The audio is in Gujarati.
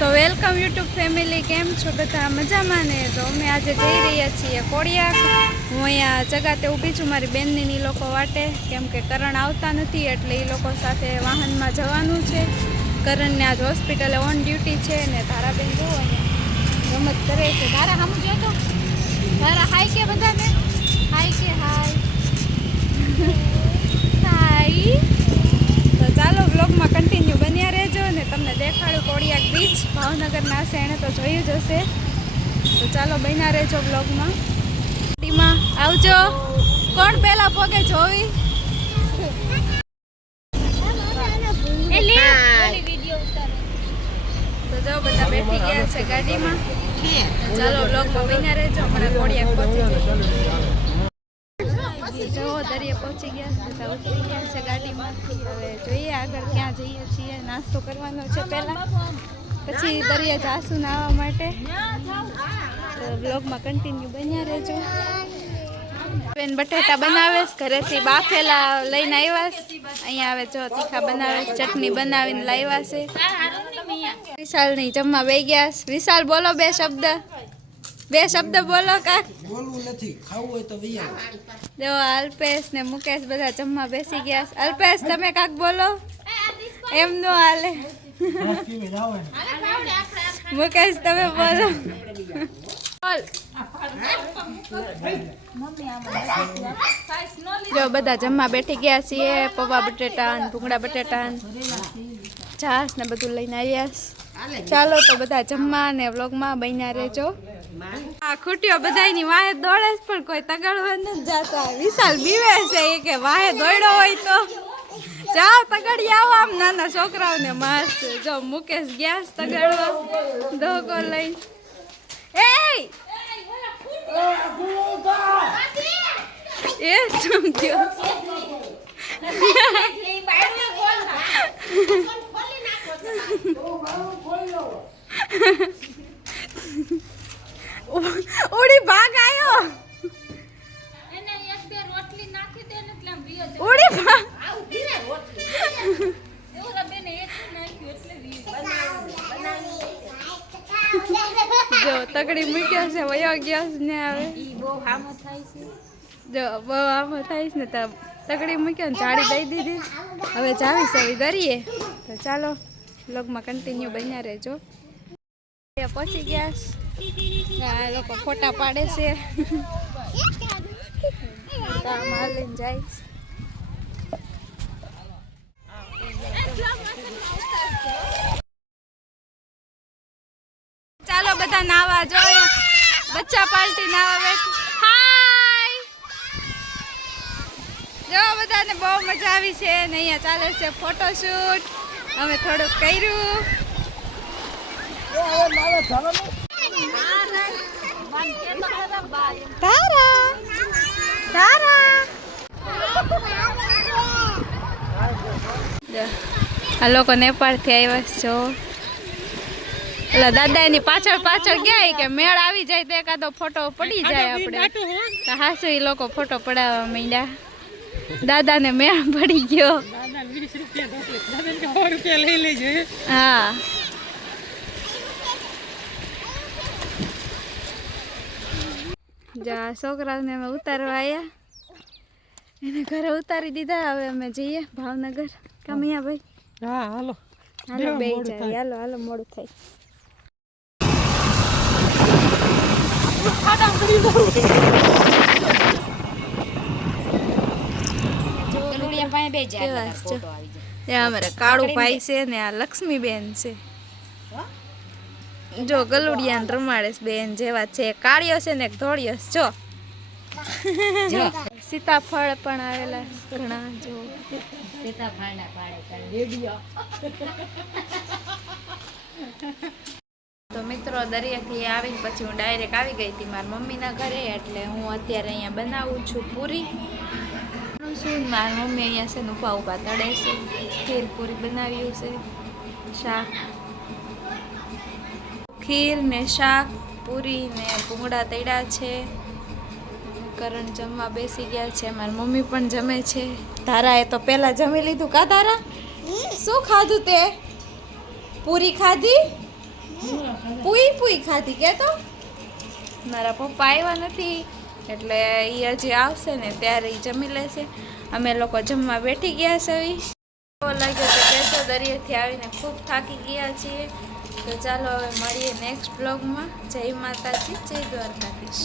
તો વેલકમ યુટ્યુબ ફેમિલી, કેમ છો બધા? મજામાં ને? તો અમે આજે જઈ રહ્યા છીએ કોડિયાક. હું અહીંયા જગાતે ઊભી છું મારી બેનની લોકો વાટે, કેમ કે કરણ આવતા નથી એટલે એ લોકો સાથે વાહનમાં જવાનું છે. કરણને આજ હોસ્પિટલે ઓન ડ્યુટી છે ને ધારાબેન જો અહીંયા રમત કરે છે. ધારા સામું જોતો, ધારા હાય કે બધાને, હાય કે હાય હાય. તો ચાલો બ્લોગમાં કન્ટિન્યુ બન્યા રહેજો ને તમને દેખાડું કોડિયાક બીચ. ભાવનગરના હશે એણે તો જોયું જ હશે. તો ચાલો બન્યા રહેજો બ્લોગમાં. ટીમાં આવજો. કોણ પહેલા પોગે જોવી? તો જો બધા બેઠી ગયા છે ગાડીમાં. ચાલો બ્લોગમાં બન્યા રહેજો. હમણાં કોડિયાક પહોંચી જો દરિયે પહોંચી ગયા, બધા ઉતરી ગયા છે ગાડીમાંથી. હવે જોઈએ આગળ ક્યાં જઈએ છીએ. નાસ્તો કરવાનો છે પહેલાં, પછી દરિયે જાશું નાહવા માટે. તો બ્લોગમાં કન્ટિન્યુ બન્યા રહેજો. બેન બટેટા બનાવે ઘરેથી બાફેલા લઈને આવ્યા. અહીંયા આવે જો તીખા બનાવે, ચટણી બનાવીને લાવ્યા છે. વિશાલ નહીં જમવા બે ગયા. વિશાલ બોલો બે શબ્દ, બે શબ્દ બોલો. કાક બોલવું નથી, ખાવું હોય તો વિયા. જો અલ્પેશ ને મુકેશ બધા જમવા બેસી ગયા. અલ્પેશ તમે કાક બોલો, એમ નો હાલે. મુકેશ તમે બોલો. જો બધા જમવા બેઠી ગયા છીએ. પૌવા બટેટા ને ભૂંગળા બટેટા છાસ ને બધું લઈને આવ્યા. ચાલો તો બધા જમવા ને વ્લોગમાં બન્યા રહેજો. આ ખૂટીઓ બધાની વાહે દોડે પણ કોઈ તગડવા નથી જતા. વિશાલ બીવે છે એ કે વાહે દોડ્યો હોય તો જાઓ તગડી આવો. આમ નાના છોકરાઓને મારશે. જો મુકેશ ગયા તગડવા ધોકો લઈ. એ ચમક્યો. ઉડી ભાગ આવ્યો. ઉડી ભાગ. જો તગડી મૂક્યો છે વયો ગયો ને. હવે જો બહુ આમો થાય ને તો તગડી મૂક્યો ને જાડી દઈ દીધી. હવે જાવી સવી દરીએ. તો ચાલો બ્લોગમાં કન્ટિન્યુ બન્યા રહેજો. પહોંચી ગયા. આ લોકો ફોટા પાડે છે. લઈને જાય. ચાલો બધા નાવા જો. બચ્ચા પાર્ટી નાવા બેઠી. હાય જો બધાને બહુ મજા આવી છે ને. અહીંયા ચાલે છે ફોટોશૂટ. અમે થોડુંક કર્યું. તારા તારા આ લોકો નેપાળથી આવ્યા છો. એટલે દાદા એની પાછળ પાછળ ગયા કે મેળ આવી જાય તો એકાદો ફોટો પડી જાય આપણે. હાસુ એ લોકો ફોટો પડાવવા માંડ્યા. દાદાને મેળ પડી ગયો. હા જા છોકરાઓને અમે ઉતારવા આવ્યા. એને ઘરે ઉતારી દીધા. હવે અમે જઈએ ભાવનગર. કામિયા ભાઈ? હા હાલો હાલો બે જાય. હાલો હાલો મોડું થાય. અમારે કાળું ભાઈ છે ને આ લક્ષ્મીબેન છે. જો ગલુડિયાને રમાડે બેન જેવા છે. કાળિયો છે ને એક ધોળિયો. જો સીતાફળ પણ આવેલા ઘણા. જો તો મિત્રો દરિયાથી આવીને પછી હું ડાયરેક્ટ આવી ગઈ હતી મારા મમ્મીના ઘરે. એટલે હું અત્યારે અહીંયા બનાવું છું પૂરી. મારી મમ્મી અહીંયા છે ને ઊભા ઊભા તળે છે. ખીર પૂરી બનાવ્યું છે. શાક, ખીર ને શાક, પૂરી ને ભૂંગળા તળ્યા છે. કરણ જમવા બેસી ગયા છે. મારી મમ્મી પણ જમે છે. ધારાએ તો પહેલા જમી લીધું. કા ધારા શું ખાધું તે? પૂરી ખાધી? પૂઈ ખાધી કે તો મારા પપ્પા આવ્યા નથી એટલે એ હજી આવશે ને ત્યારે ઈ જમી લેશે. અમે લોકો જમવા બેઠી ગયા છે. એવો લાગ્યો કે કેસો દરિયેથી આવીને ખૂબ થાકી ગયા છીએ. તો ચાલો હવે મળીએ નેક્સ્ટ બ્લોગમાં. જય માતાજી, જય દ્વારકાધીશ.